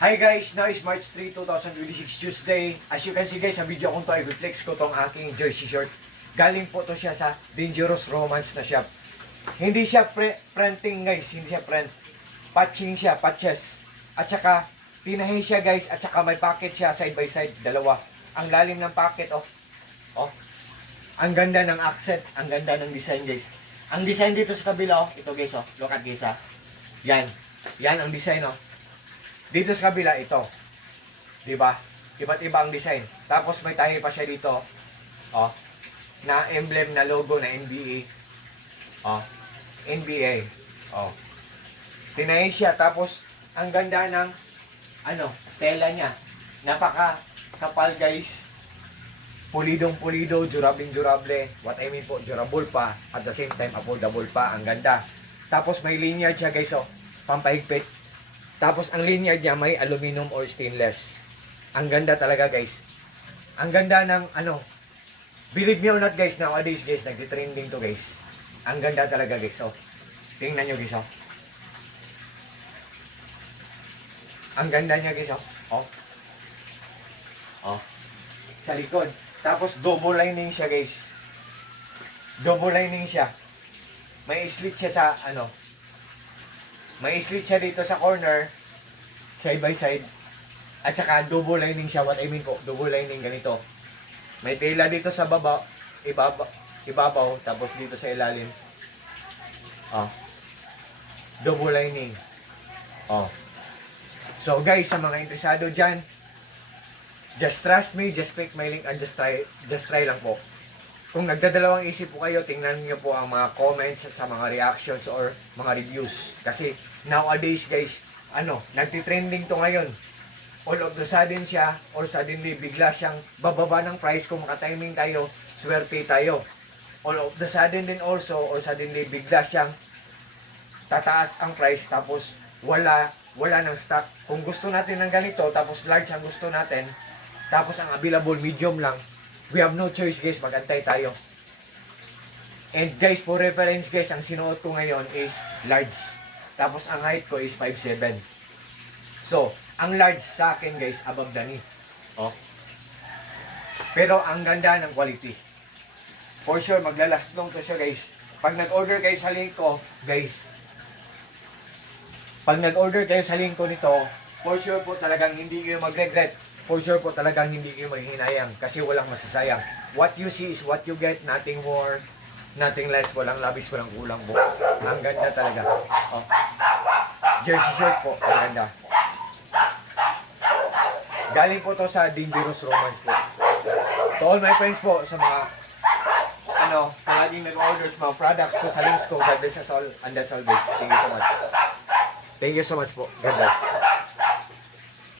Hi guys, now is March 3, 2026 Tuesday. As you can see guys, sa video kong to, i-flex ko tong aking jersey shirt. Galing po to siya sa Dangerous Romance na shop. Hindi siya printing guys, hindi siya print. Patching siya, patches. At saka, tinahi siya guys, at saka may packet siya side by side, dalawa. Ang lalim ng packet, oh. Oh. Ang ganda ng accent, ang ganda ng design guys. Ang design dito sa kabila, oh. Ito guys, oh. Look at this, ah. Yan. Yan ang design, oh. Dito sa kabila, ito. Diba? Iba't iba ang design. Tapos may tahi pa siya dito. Oh. Na emblem na logo na NBA. Oh. NBA. Oh. Tinahi siya. Tapos, ang ganda ng, tela niya. Napaka kapal guys. Pulidong pulido, durable. What I mean po, durable pa. At the same time, affordable pa. Ang ganda. Tapos may linya siya guys, oh. Pampahigpit. Tapos ang linya niya may aluminum or stainless. Ang ganda talaga guys. Ang ganda ng believe me or not guys, nowadays guys, nagtitrending to guys. Ang ganda talaga guys. So, tingnan nyo guys, oh. Ang ganda niya guys, oh. Oh. Oh. Sa likod. Tapos double lining siya guys. Double lining siya. May slit siya sa may slit siya dito sa corner, side by side. At saka double lining siya. What I mean po, double lining ganito. May tela dito sa baba, ibabaw, tapos dito sa ilalim. Oh. Double lining. Oh. So guys, sa mga interesado dyan, just trust me, just click my link and just try lang po. Kung nagdadalawang isip po kayo, tingnan niyo po ang mga comments at sa mga reactions or mga reviews. Kasi nowadays guys, nagtitrending to ngayon. All of the sudden siya, or suddenly bigla siyang bababa ng price. Kung makatiming tayo, swerte tayo. All of the sudden din also, or suddenly bigla siyang tataas ang price tapos wala ng stock. Kung gusto natin ng ganito, tapos large ang gusto natin, tapos ang available medium lang, we have no choice guys, magantay tayo. And guys, for reference guys, ang sinuot ko ngayon is large. Tapos ang height ko is 5'7". So, ang large sa akin guys, above the knee. Oh. Pero ang ganda ng quality. For sure, maglalast long to siya guys. Pag nag-order kayo sa link ko, guys, pag nag-order kayo sa link ko nito, for sure po talagang hindi kayo mag-regret. For sure po talagang hindi kayo maghinayang kasi walang masasayang. What you see is what you get, nothing more, nothing less, walang labis, walang kulang po. Ang ganda talaga. Oh. Jersey shirt po, ang ganda. Galing po to sa Dangerous Romance po. To all my friends po, sa mga palaging nag-orders mga products ko sa links ko, God bless us all, and that's all guys. Thank you so much. Thank you so much po. God bless.